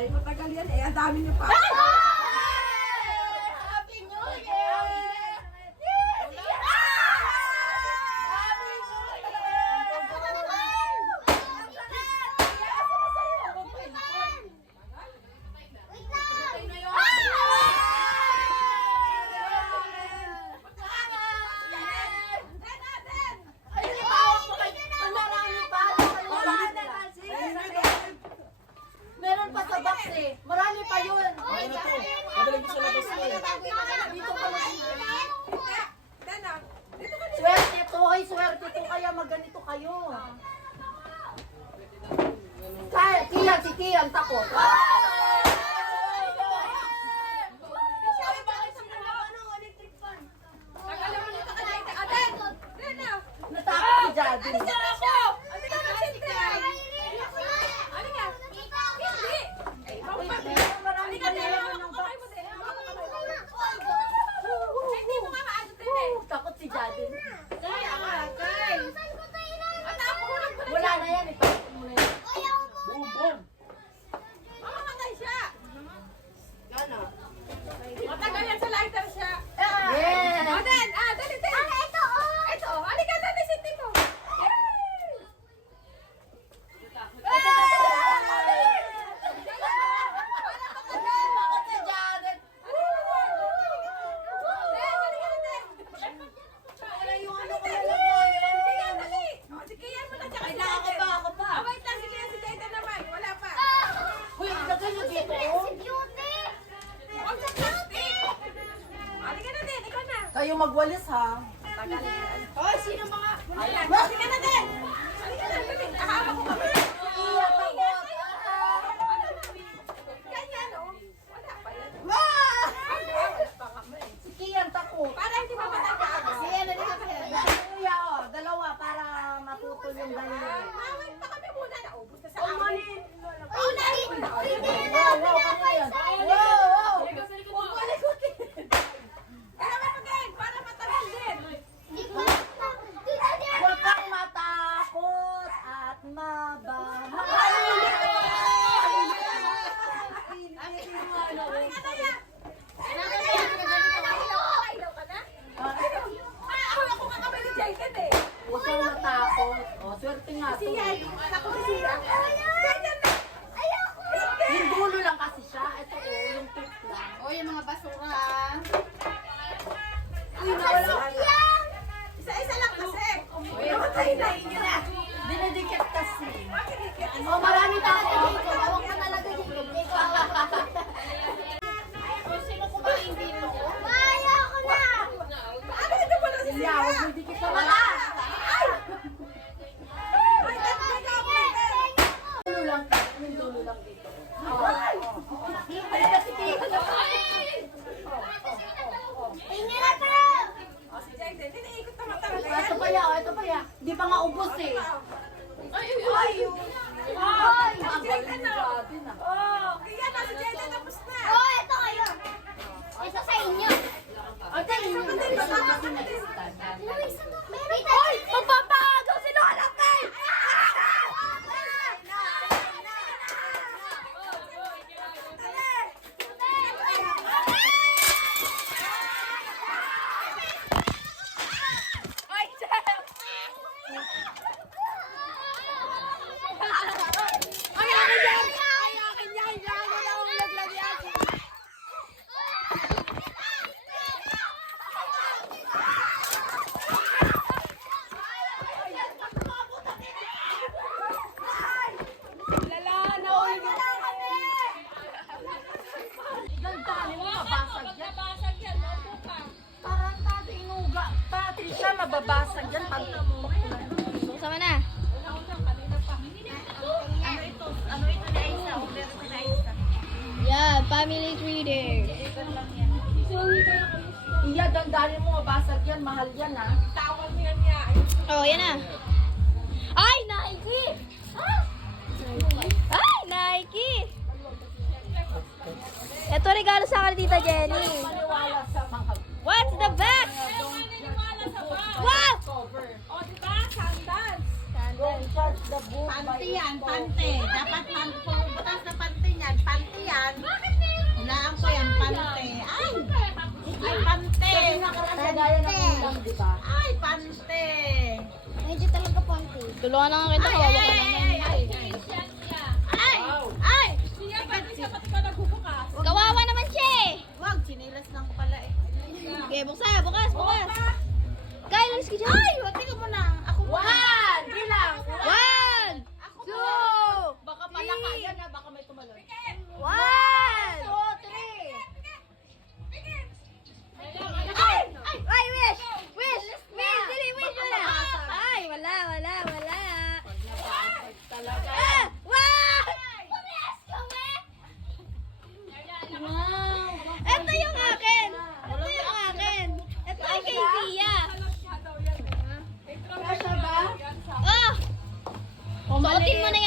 Ay, matagal yan eh. Ang dami niyo pa. Happy New Year! Meron pa sa box eh. Marami pa yun. Ano na to? Madaling ko sa labas mo eh. Dito ka lang. Dana, dito ka dito. Swerte to. Ay, swerte to. Kaya maganito kayo. Kaya, Kian, si Kian, takot. Alam mo nito ka na ito. Aden! Dana! Natakot si Jadi. Ano ako? Ano ka nagsintay? Ano ka? Hindi! Marami pa naman ng box. Hindi mo nga maano din eh. Takot si Jadi. Kaya nga, Kay. At ako lang ko na Wala na yan. Ipakit mo na yan. Boom, boom! mamamatay siya. Matagal yan sa lighter siya. Yes. Aden! Dali, dali. Ito, oh. Ito, oh. Halika, dali, sinti mo. Takot si Jadi. Uy, lagay nyo dito. Kayo magwalis ha. Oh, sino mga? Halika na din! Halika na, dali. Ahama ko kami. Iya, takot. Ganyan, oh. Wala pa yan. Si Kian, takot. Para hindi mamatay ka agad. Kuya, oh, dalawa para maputol yung ganyan. Awit pa kami muna. Naubos na sa amin. Wow, wow, kanina yan. Wow, wow. Huwag mo likutin. Kaya mapagay, para matagal din. Huwag kang matakot at mabahal. Ilaw ka na? Ako nga kami ni Jacob eh. Huwag kang matakot. O, swerte nga to. Ako si Sira. Ganyan na. Yung dulo lang kasi siya. Ito o, yung tip lang. O, yung mga basura. Uy, nawala. Isa-isa lang kasi. Namatay na. Dinidikit kasi. O, marami pa ako. Huwag ka talaga dito. Sino kumain dito? Ano ito pala si Silya, Sira? huwag mo dikit sa mata. Ay, tatlo na ako. Dulo lang. Yung dulo lang dito. Ay, kasi kaya na. O, si Jacob. Diniikot na matagal. Ito pa ya, ito pa ya. Di pa nga ubos eh. Ay, Ang galing ni Jadi na. Oh, kaya na si Jacob tapos na. Ang galing Isa pa din, baba ka na din. Hoy! Magpapagaw si Lola Tay! Gandali mo, mabasag yan. Tarantado, inuga. Patricia, mababasag yan. Sama na. Yan, family reader. Iya, dandali mo, mabasag yan. Mahal yan, ha? Tawag niya niya. Oh, yan na. Ay, Nike! Ay, Nike! Ito regalo sa akin, Tita Jenny. Maniwala sa mga What's the back? Wow! cover. O, diba? Sandals. Don't touch the book. Pante yan, pante. Dapat pante. Kung butas na pante niyan, pante lang, di ba? Ay, pante. Medyo talaga panty. Tulungan na nga kita, kawawa ka naman. Ay! Kawawa naman siya eh. Wag, sinilas lang pala eh. Okay, bukas, bukas. Kaya, lalis ka dyan. Ay, wag, tingnan mo na. Ako muna. One! Bilang! 1, Ako 2, muna. Baka pala kaya na, baka may tumalon. 1, 2, 3. Ay, wish! Wish! Wish! Dili, wish mo na! Ay, wala. Talaga. Ah! Wow! Pumias kami! Wow! Ito yung akin! Ito ay kay Zia! Kasha ba? Oh! Suotin mo na yan!